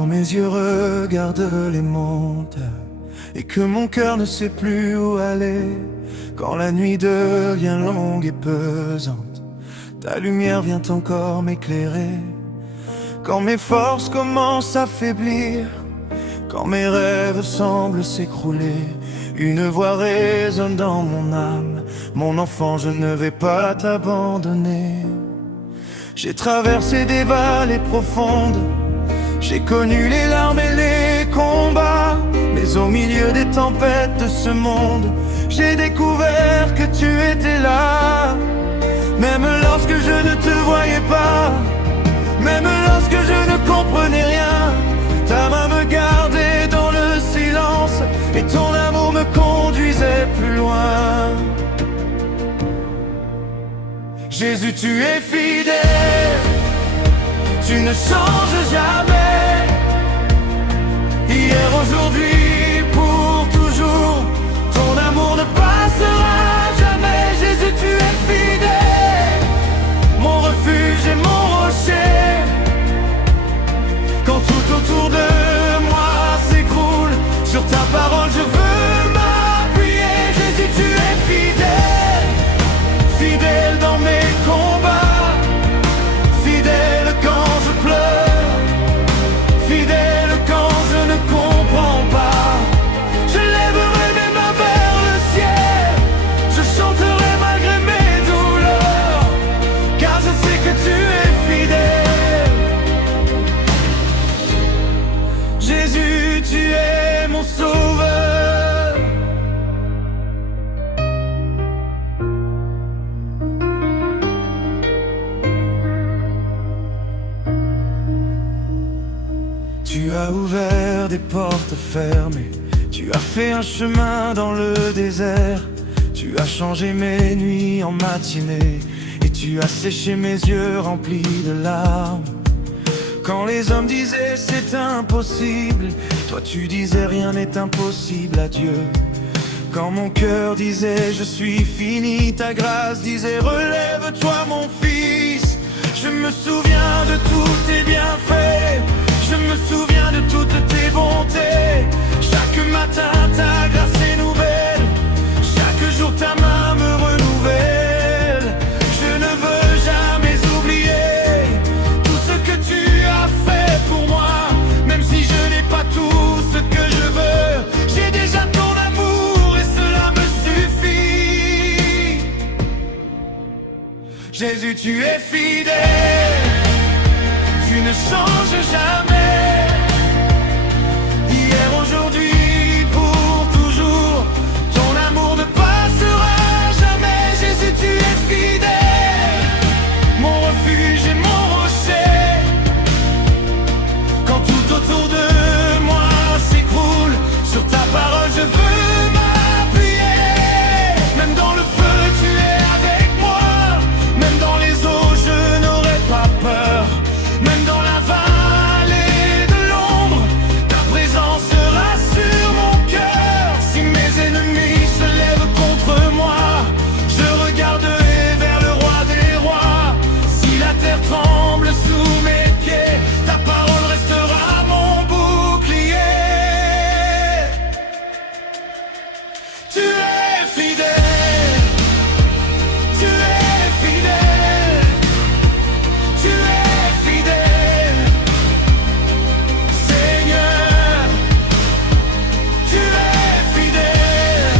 Quand mes yeux regardent les montagnes et que mon cœur ne sait plus où aller, quand la nuit devient longue et pesante, ta lumière vient encore m'éclairer. Quand mes forces commencent à faiblir, quand mes rêves semblent s'écrouler, une voix résonne dans mon âme: mon enfant, je ne vais pas t'abandonner. J'ai traversé des vallées profondes, j'ai connu les larmes et les combats, mais au milieu des tempêtes de ce monde, j'ai découvert que tu étais là. Même lorsque je ne te voyais pas, même lorsque je ne comprenais rien, ta main me gardait dans le silence et ton amour me conduisait plus loin. Jésus, tu es fidèle, tu ne changes jamais. Hier, aujourd'hui, pour toujours, ton amour ne passera jamais. Jésus, tu es fidèle, mon refuge et mon rocher. Quand tout autour de moi s'écroule, sur ta parole je veux m'appuyer. Jésus, tu es fidèle, fidèle dans mes combats, fidèle quand je pleure, fidèle quand je ne comprends pas. Je lèverai mes mains vers le ciel, je chanterai malgré mes douleurs, car je sais que tu es fidèle. Jésus, tu es mon sauveur. Tu as ouvert des portes fermées, tu as fait un chemin dans le désert. Tu as changé mes nuits en matinées, et tu as séché mes yeux remplis de larmes. Quand les hommes disaient c'est impossible, toi tu disais rien n'est impossible à Dieu. Quand mon cœur disait je suis fini, ta grâce disait relève-toi mon fils. Je me souviens de tous tes bienfaits, je me souviens de toutes tes bontés. Chaque matin ta grâce est nouvelle, chaque jour ta main me renouvelle. Je ne veux jamais oublier tout ce que tu as fait pour moi. Même si je n'ai pas tout ce que je veux, j'ai déjà ton amour et cela me suffit. Jésus, tu es fidèle, tu ne changes jamais. Hier, aujourd'hui, pour toujours, ton amour ne passera jamais. Jésus, tu es fidèle, mon refuge et mon rocher. Quand tout autour de moi s'écroule, sur ta parole je veux m'appuyer. Même dans le feu, tu es avec moi, même dans les eaux, je n'aurai pas peur. Même dans la vallée de l'ombre, ta présence sera sur mon cœur. Si mes ennemis se lèvent contre moi, je regarderai vers le roi des rois. Si la terre tremble sous mes pieds, ta parole restera mon bouclier. Tu es fidèle, tu es fidèle, tu es fidèle, Seigneur. Tu es fidèle,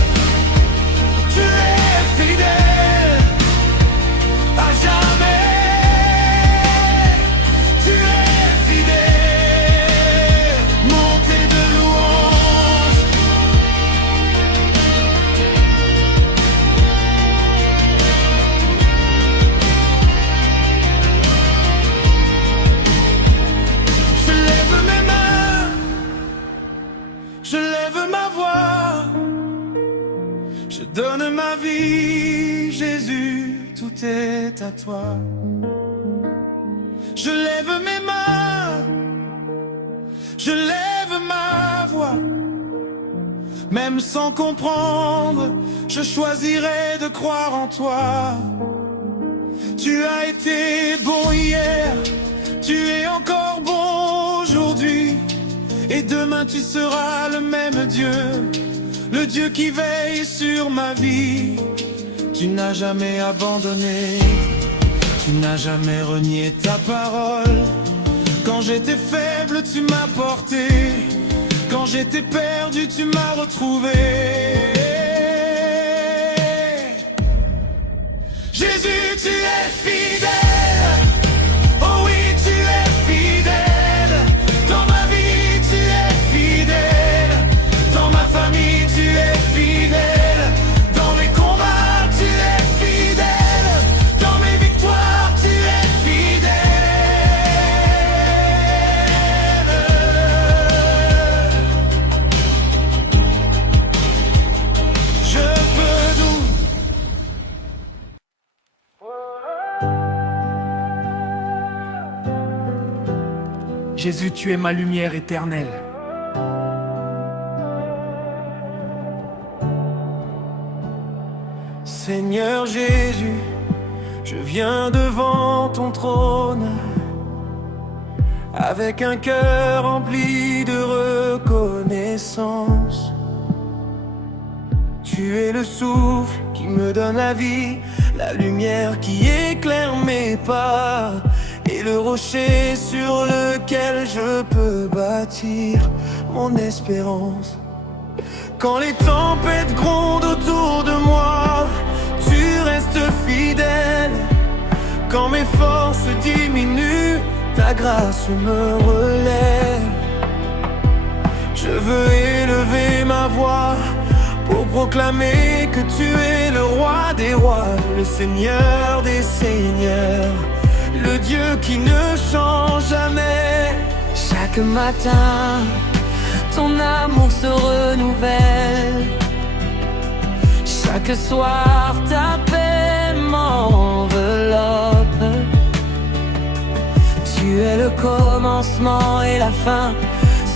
tu es fidèle, à jamais. Tu es fidèle, montée de louange. Je lève mes mains, je lève ma voix, je donne ma vie, Jésus, tout est à toi. Je lève mes mains, je lève ma voix, même sans comprendre, je choisirai de croire en toi. Tu as été bon hier, tu es encore bon aujourd'hui, et demain tu seras le même Dieu, le Dieu qui veille sur ma vie. Tu n'as jamais abandonné, tu n'as jamais renié ta parole. Quand j'étais faible, tu m'as porté. Quand j'étais perdu, tu m'as retrouvé. Jésus, tu es fidèle. Oh oui, tu es fidèle. Dans ma vie, tu es fidèle. Dans ma famille, tu es fidèle. Dans mes combats, tu es fidèle. Dans mes victoires, tu es fidèle. Je peux tout. Jésus, tu es ma lumière éternelle. Seigneur Jésus, je viens devant ton trône avec un cœur rempli de reconnaissance. Tu es le souffle qui me donne la vie, la lumière qui éclaire mes pas, et le rocher sur lequel je peux bâtir mon espérance. Quand les tempêtes grondent autour de moi, tu restes fidèle. Quand mes forces diminuent, ta grâce me relève. Je veux élever ma voix pour proclamer que tu es le roi des rois, le Seigneur des seigneurs, le Dieu qui ne change jamais. Chaque matin, ton amour se renouvelle. Chaque soir, ta paix m'enveloppe. Tu es le commencement et la fin,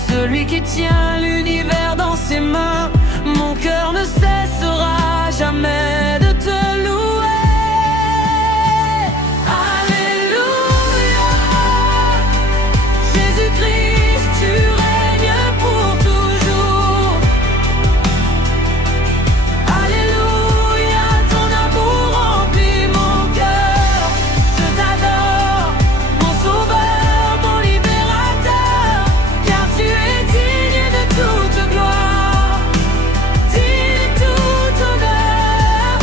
celui qui tient l'univers dans ses mains. Mon cœur ne cessera jamais de te louer. Alléluia, Jésus-Christ, tu règnes pour toujours. Alléluia, ton amour remplit mon cœur. Je t'adore, mon sauveur, mon libérateur, car tu es digne de toute gloire, digne de toute honneur,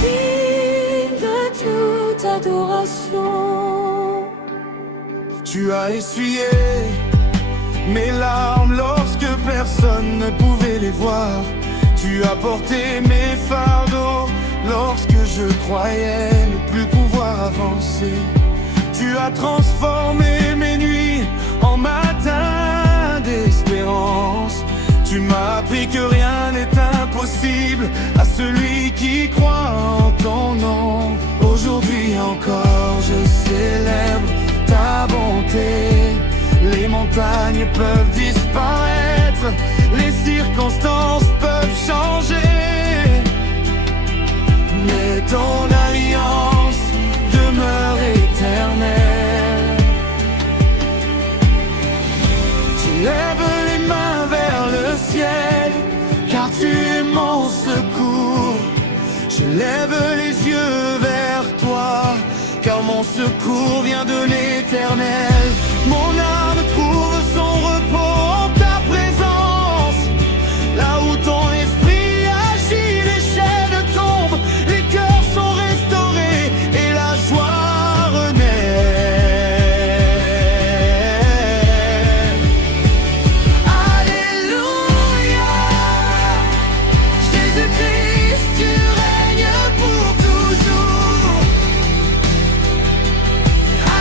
digne de toute adoration. Tu as essuyé mes larmes lorsque personne ne pouvait les voir. Tu as porté mes fardeaux lorsque je croyais ne plus pouvoir avancer. Tu as transformé mes nuits en matins d'espérance. Tu m'as appris que rien n'est impossible à celui qui croit en ton nom. Aujourd'hui encore je célèbre ta bonté. Les montagnes peuvent disparaître, les circonstances peuvent changer, mais ton alliance demeure éternelle. Tu lèves les mains vers le ciel, car tu es mon secours. Je lève les yeux vers toi, car mon secours vient de l'éternel. Mon âme trouve son repos en ta présence. Là où ton esprit agit, les chaînes tombent, les cœurs sont restaurés et la joie renaît. Alléluia, Jésus-Christ, tu règnes pour toujours.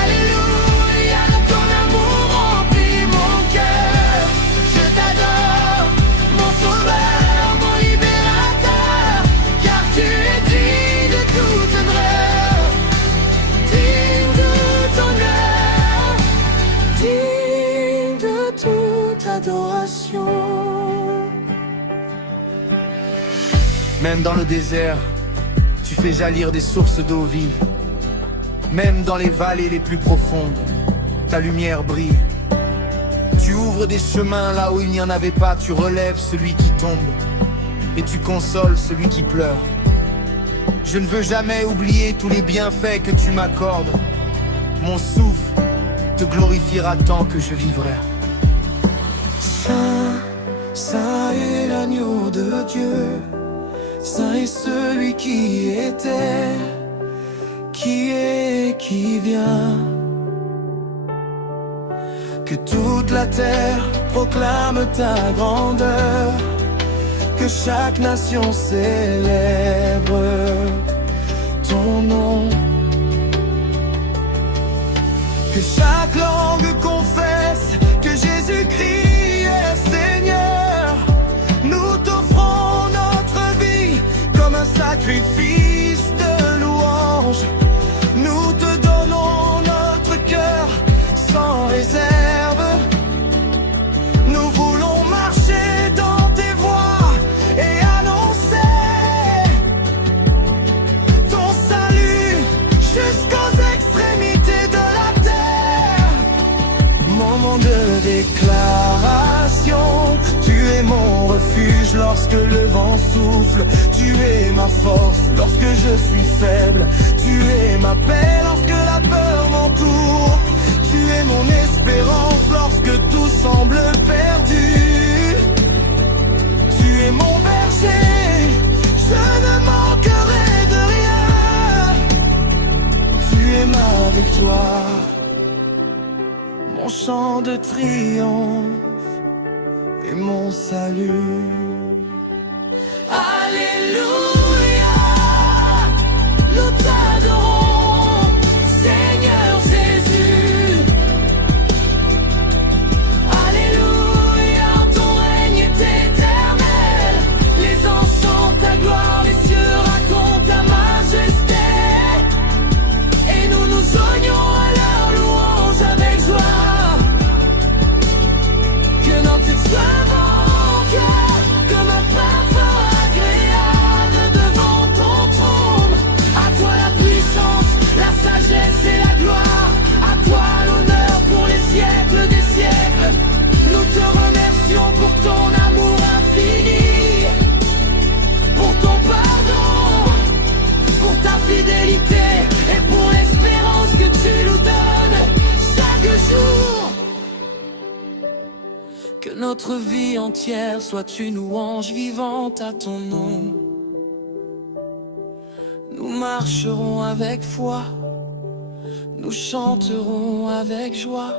Alléluia, ton amour remplit mon cœur. Je t'adore, mon sauveur, mon libérateur, car tu es digne de toute honneur, digne de ton honneur, digne de toute adoration. Même dans le désert, tu fais jaillir des sources d'eau vive. Même dans les vallées les plus profondes, ta lumière brille. Tu ouvres des chemins là où il n'y en avait pas. Tu relèves celui qui tombe et tu consoles celui qui pleure. Je ne veux jamais oublier tous les bienfaits que tu m'accordes. Mon souffle te glorifiera tant que je vivrai. Saint, saint est l'agneau de Dieu. Saint est celui qui était, qui est, qui vient. Que toute la terre proclame ta grandeur, que chaque nation célèbre ton nom, que chaque langue confesse que Jésus-Christ est Seigneur. Nous t'offrons notre vie comme un sacrifice de louange. Nous te donnons notre cœur sans réserve. Nous voulons marcher dans tes voies et annoncer ton salut jusqu'aux extrémités de la terre. Moment de déclaration, tu es mon refuge lorsque le vent souffle. Tu es ma force lorsque je suis faible. Tu es ma paix lorsque la peur m'entoure. Tu es mon espérance lorsque tout semble perdu. Tu es mon berger, je ne manquerai de rien. Tu es ma victoire, mon chant de triomphe et mon salut. Alléluia, nous t'adorons, Seigneur Jésus. Alléluia, ton règne est éternel. Les anges chantent ta gloire, les cieux racontent ta majesté. Et nous nous joignons à leur louange avec joie. Que notre titre soit bon cœur, comme un parfum agréable devant ton trône. À toi la puissance, la sagesse et la gloire. À toi l'honneur pour les siècles des siècles. Nous te remercions pour ton amour infini, pour ton pardon, pour ta fidélité et pour l'espérance que tu nous donnes chaque jour. Que notre vie entière soit une louange vivante à ton nom. Nous marcherons avec foi, nous chanterons avec joie,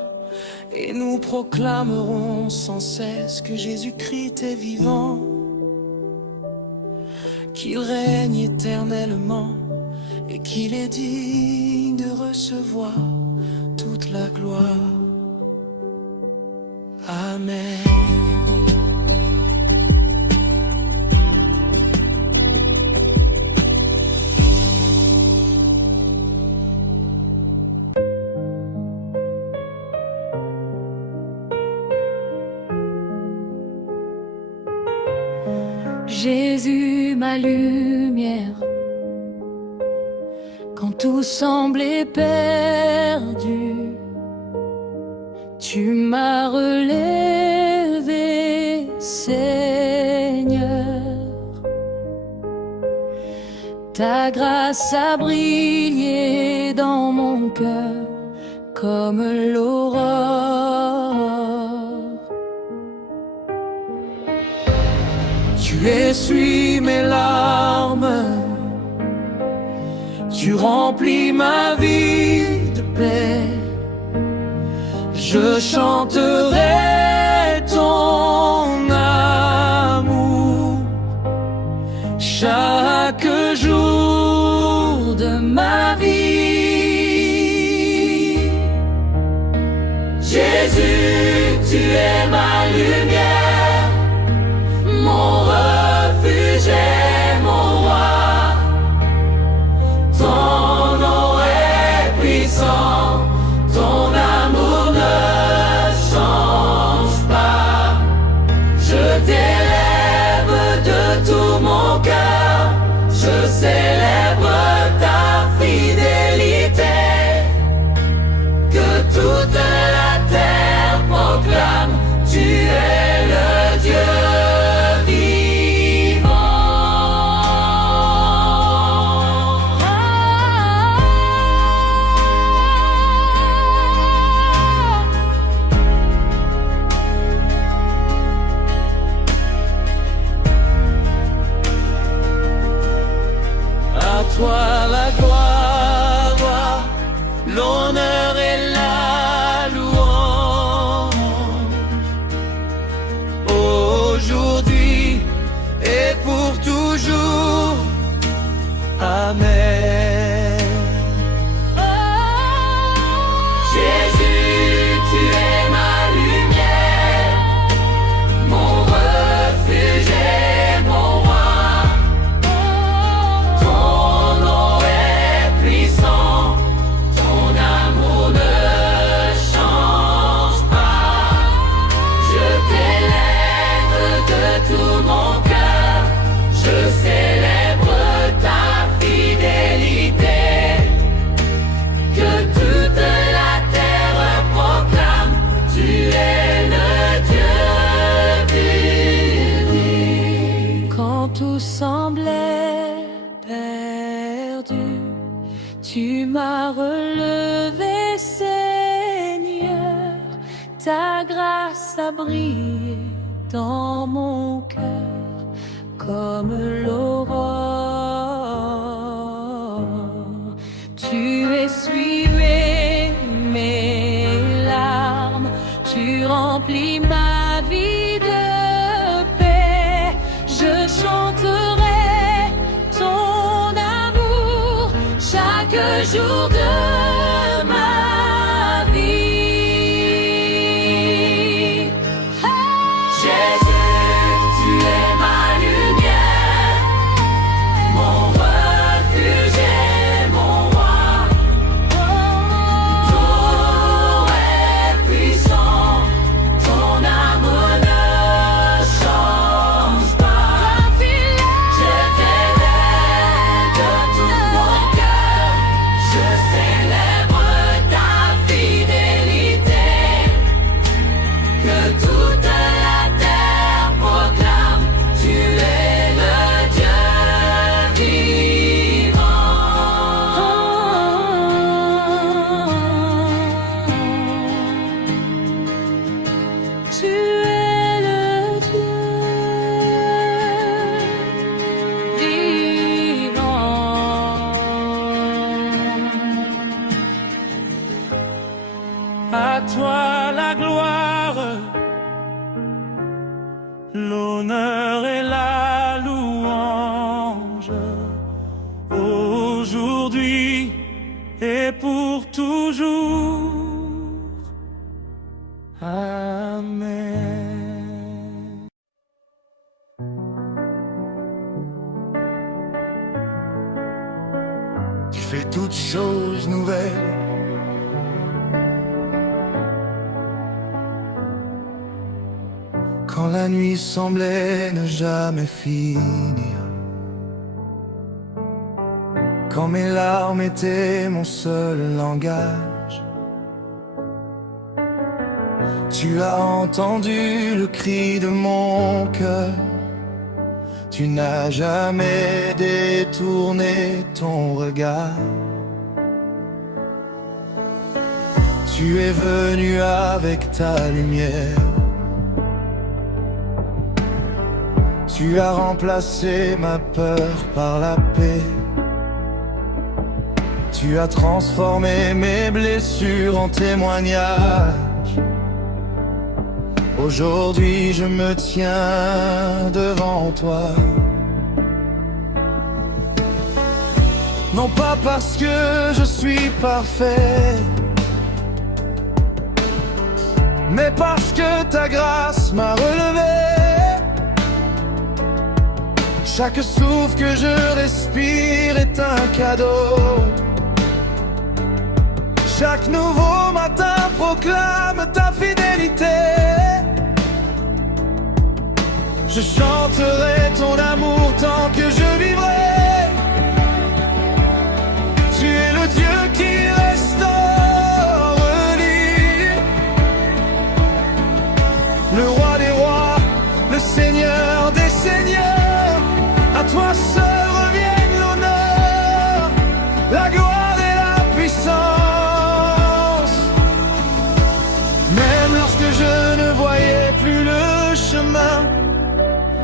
et nous proclamerons sans cesse que Jésus-Christ est vivant, qu'il règne éternellement et qu'il est digne de recevoir toute la gloire. Amen. Jésus, ma lumière, quand tout semblait perdu, tu m'as relevé, Seigneur. Ta grâce a brillé dans mon cœur comme l'aurore. Tu essuies mes larmes, tu remplis ma vie de paix. Je chanterai ton amour chaque jour de ma vie. Jésus, tu es ma lumière, mon refuge et mon roi. Ton nom est puissant, ton amour ne change pas. Je t'élève de tout mon cœur, je célèbre ta fidélité. Que toute la terre proclame à briller dans mon cœur comme l'aurore. Tu essuyais mes larmes, tu remplis ma vie de paix. Je chanterai ton amour chaque jour de ma vie. Jésus, tu es ma lumière, mon refuge et mon roi. Tout est puissant, ton amour ne change pas. Je t'aimerai de tout mon cœur, je célèbre ta fidélité. Que toute la terre proclame, tu es le Dieu vivant. Tu es le Dieu vivant. À toi la gloire, l'honneur et la louange, aujourd'hui et pour toujours. Amen. Tu fais toutes choses nouvelles. Quand la nuit semblait ne jamais finir, quand mes larmes étaient mon seul langage, tu as entendu le cri de mon cœur. Tu n'as jamais détourné ton regard. Tu es venu avec ta lumière. Tu as remplacé ma peur par la paix. Tu as transformé mes blessures en témoignages. Aujourd'hui je me tiens devant toi. Non pas parce que je suis parfait, mais parce que ta grâce m'a relevé. Chaque souffle que je respire est un cadeau. Chaque nouveau matin proclame ta fidélité. Je chanterai ton amour tant que je vivrai. Tu es le Dieu qui restaure l'île, le roi des rois, le Seigneur des seigneurs. À toi seul reviennent l'honneur, la gloire et la puissance. Même lorsque je ne voyais plus le chemin,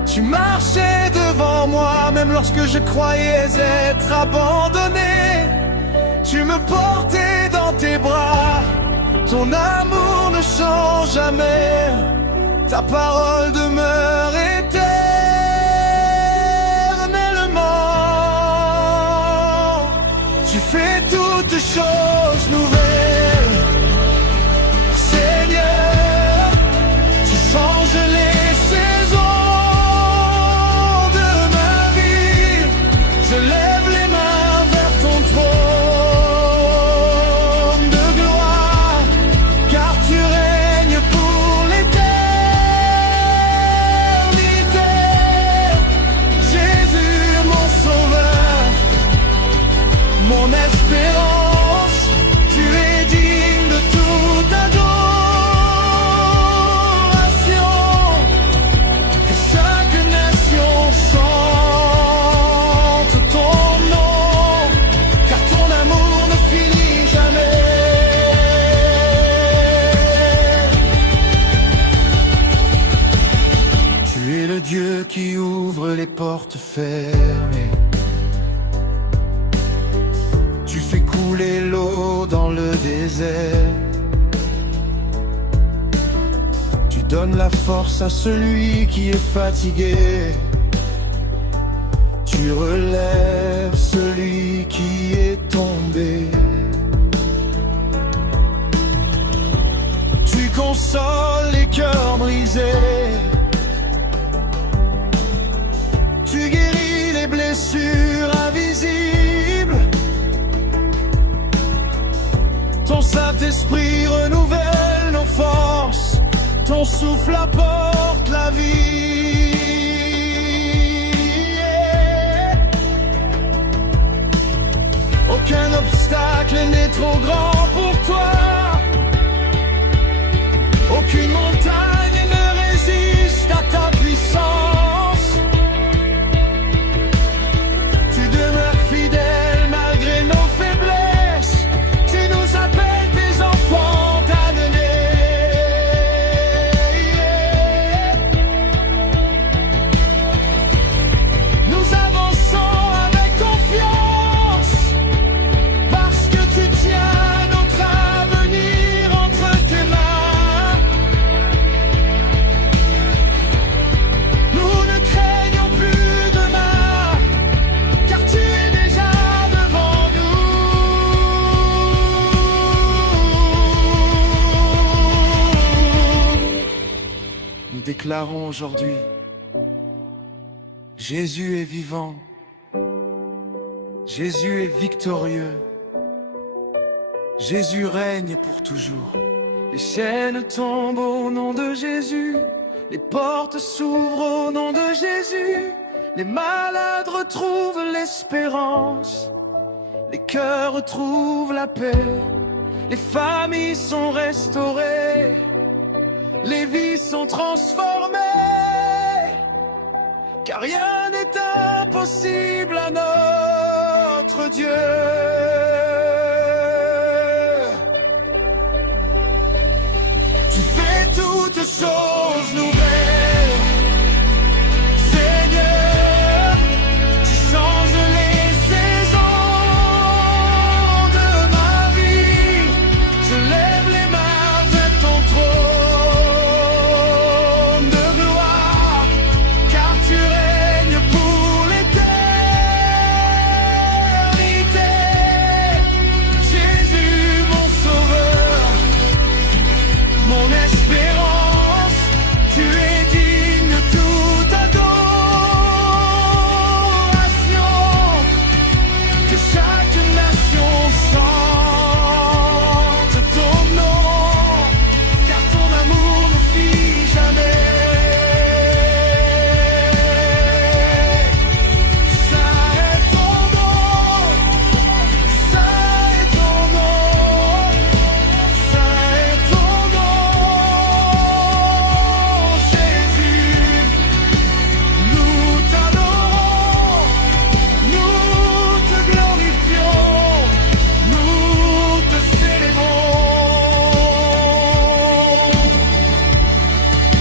tu marchais devant moi. Même lorsque je croyais être abandonné, tu me portais dans tes bras. Ton amour ne change jamais, ta parole demeure éternellement. Tu fais toutes choses nouvelles, Seigneur. Tu changes les saisons de ma vie. Je lève les mains vers ton trône de gloire, car tu règnes pour l'éternité. Jésus, mon sauveur, mon espérance, tu Dieu qui ouvre les portes fermées. Tu fais couler l'eau dans le désert. Tu donnes la force à celui qui est fatigué. Tu relèves celui qui est tombé. Tu consoles les cœurs brisés. Tu guéris les blessures invisibles. Ton Saint-Esprit renouvelle nos forces. Ton souffle apporte la vie. Aucun obstacle n'est trop grand pour toi. Aucune montagne ne résiste à ta puissance. Tu demeures fidèle malgré nos faiblesses. Tu nous appelles tes enfants damnés. Nous avançons avec confiance parce que tu tiens notre avenir entre tes mains. Nous ne craignons plus demain, car tu es déjà devant nous. Nous déclarons aujourd'hui: Jésus est vivant, Jésus est victorieux, Jésus règne pour toujours. Les chaînes tombent au nom de Jésus, les portes s'ouvrent au nom de Jésus, les malades retrouvent l'espérance, les cœurs retrouvent la paix, les familles sont restaurées, les vies sont transformées, car rien n'est impossible à notre Dieu. Tu fais toutes choses nouvelles, Seigneur. Tu changes les saisons de ma vie. Je lève les mains vers ton trône de gloire, car tu règnes pour l'éternité. Jésus, mon sauveur, mon espérance, tu es digne de toute adoration. Que chaque nation chante ton nom, car ton amour ne fuit jamais. Ça est ton nom, ça est ton nom, ça est ton nom, Jésus. Nous t'adorons, nous te glorifions, nous te célébrons.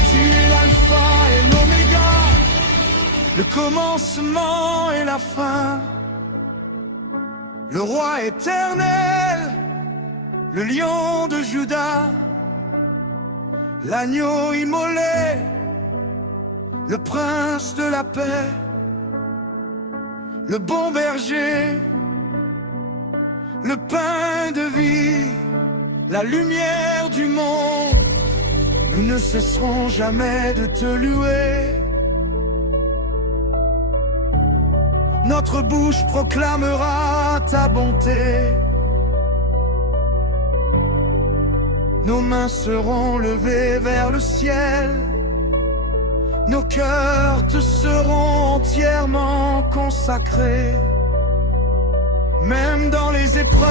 Tu es l'alpha et l'oméga, le commencement et la fin, le roi éternel, le lion de Juda, l'agneau immolé, le prince de la paix, le bon berger, le pain de vie, la lumière du monde. Nous ne cesserons jamais de te louer. Notre bouche proclamera ta bonté. Nos mains seront levées vers le ciel. Nos cœurs te seront entièrement consacrés. Même dans les épreuves